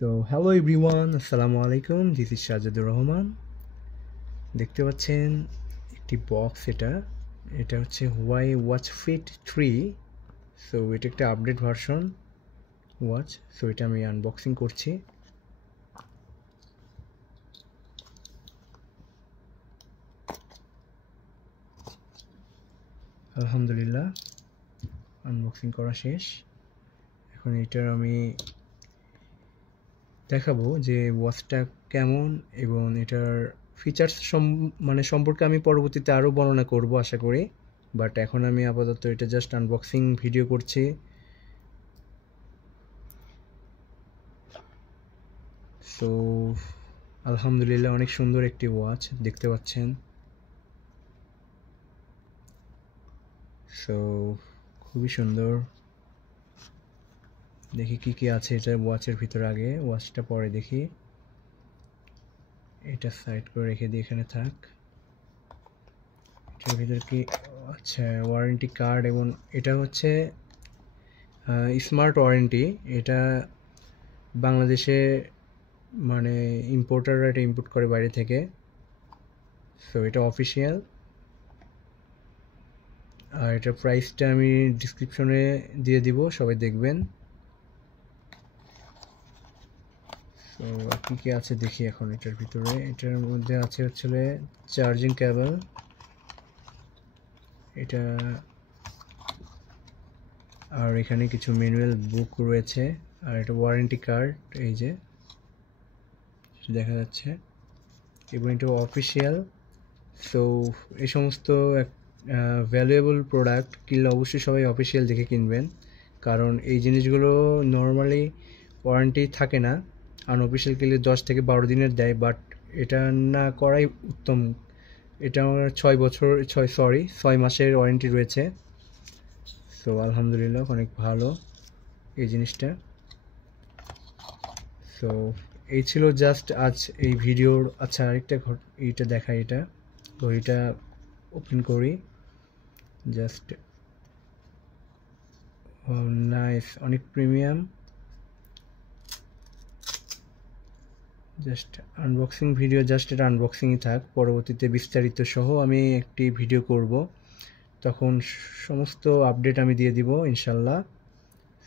So hello everyone, আসসালামু আলাইকুম। This is Sajedur Rahman. দেখতে পাচ্ছেন একটি বক্স। এটা এটা হচ্ছে হুয়াই ওয়াচ ফিট 3। সো এটা একটা আপডেট ভার্সন ওয়াচ। সো এটা আমি আনবক্সিং করছি। আলহামদুলিল্লাহ, আনবক্সিং করা শেষ। এখন এটার আমি দেখাবো যে ওয়াচটা কেমন এবং এটার ফিচার্স সম্পর্কে আমি পরবর্তীতে আরও বর্ণনা করব আশা করি। বাট এখন আমি আপাতত এটা জাস্ট আনবক্সিং ভিডিও করছি। সো আলহামদুলিল্লাহ, অনেক সুন্দর একটি ওয়াচ দেখতে পাচ্ছেন। সো খুবই সুন্দর। দেখি কি কি আছে এটা ওয়াচের ভিতরে, আগে ওয়াচটা পরে দেখি। এটা সাইড করে রেখে দিই, এখানে থাক। এটার ভিতরে কি? আচ্ছা, ওয়ারেন্টি কার্ড। এবং এটা হচ্ছে স্মার্ট ওয়ারেন্টি। এটা বাংলাদেশে মানে ইম্পোর্টাররা এটা ইম্পোর্ট করে বাইরে থেকে। সো এটা অফিসিয়াল। আর এটার প্রাইসটা আমি ডিসক্রিপশনে দিয়ে দিব, সবাই দেখবেন। তো কি কি আছে দেখি এখন এটার ভিতরে। এটার মধ্যে আছে হচ্ছে চার্জিং কেবল, এটা। আর এখানে কিছু ম্যানুয়াল বুক রয়েছে। আর এটা ওয়ারেন্টি কার্ড, এই যে দেখা যাচ্ছে। এবং এটা অফিসিয়াল। সো এই সমস্ত ভ্যালুয়েবল প্রোডাক্ট কিনলে অবশ্যই সবাই অফিসিয়াল দেখে কিনবেন, কারণ এই জিনিসগুলো নর্মালি ওয়ারেন্টি থাকে না। আনঅফিসিয়াল কিনলে 10 থেকে 12 দিনের দেয়, বাট এটা না করাই উত্তম। এটা আমার 6 মাসের ওয়ারেন্টি রয়েছে। সো আলহামদুলিল্লাহ, অনেক ভালো এই জিনিসটা। সো এই ছিল জাস্ট আজ এই ভিডিওর। আচ্ছা, আরেকটা এইটা দেখাই। এটা তো এটা ওপেন করি জাস্ট। নাইস, অনেক premium. Just unboxing video, just এটা আনবক্সিংই থাক। পরবর্তীতে বিস্তারিত সহ আমি একটি ভিডিও করব, তখন সমস্ত আপডেট আমি দিয়ে দিব ইনশাল্লাহ।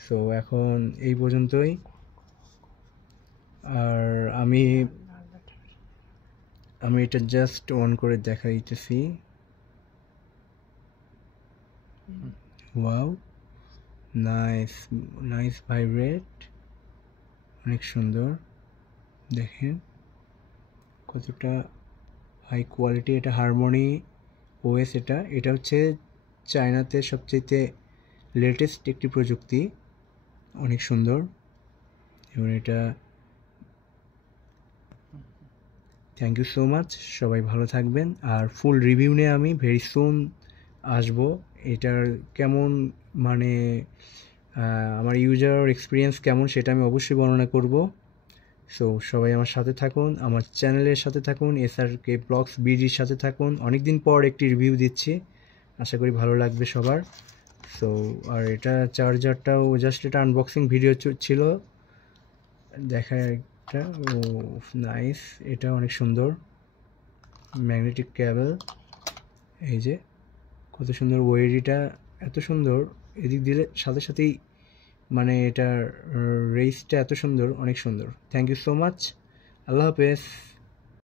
সো এখন এই পর্যন্তই। আর আমি এটা জাস্ট অন করে দেখাইতেছি। ওয়াও, নাইস নাইস ভাইব্রেট, অনেক সুন্দর। দেখেন কতটা হাই কোয়ালিটি। এটা হারমোনি ওএস। এটা হচ্ছে চায়নাতে সবচেয়ে লেটেস্ট একটি প্রযুক্তি, অনেক সুন্দর। এবং এটা থ্যাংক ইউ সো মাচ, সবাই ভালো থাকবেন। আর ফুল রিভিউ নিয়ে আমি ভেরি সুন আসবো। এটার কেমন মানে আমার ইউজার এক্সপিরিয়েন্স কেমন সেটা আমি অবশ্যই বর্ণনা করব। সো সবাই আমার সাথে থাকুন, আমার চ্যানেলের সাথে থাকুন, SRK ব্লগস বিডির সাথে থাকুন। অনেকদিন পর একটি রিভিউ দিচ্ছি, আশা করি ভালো লাগবে সবার। সো আর এটা চার্জারটাও জাস্ট এটা আনবক্সিং ভিডিও ছিল, দেখা একটা। ও নাইস, এটা অনেক সুন্দর। ম্যাগনেটিক কেবল, এই যে কত সুন্দর ওয়েরিটা, এত সুন্দর। এদিক দিলে সাথে সাথেই মানে এটার রেসটা এত সুন্দর, অনেক সুন্দর। থ্যাংক ইউ সো মাচ, আল্লাহ হাফেজ।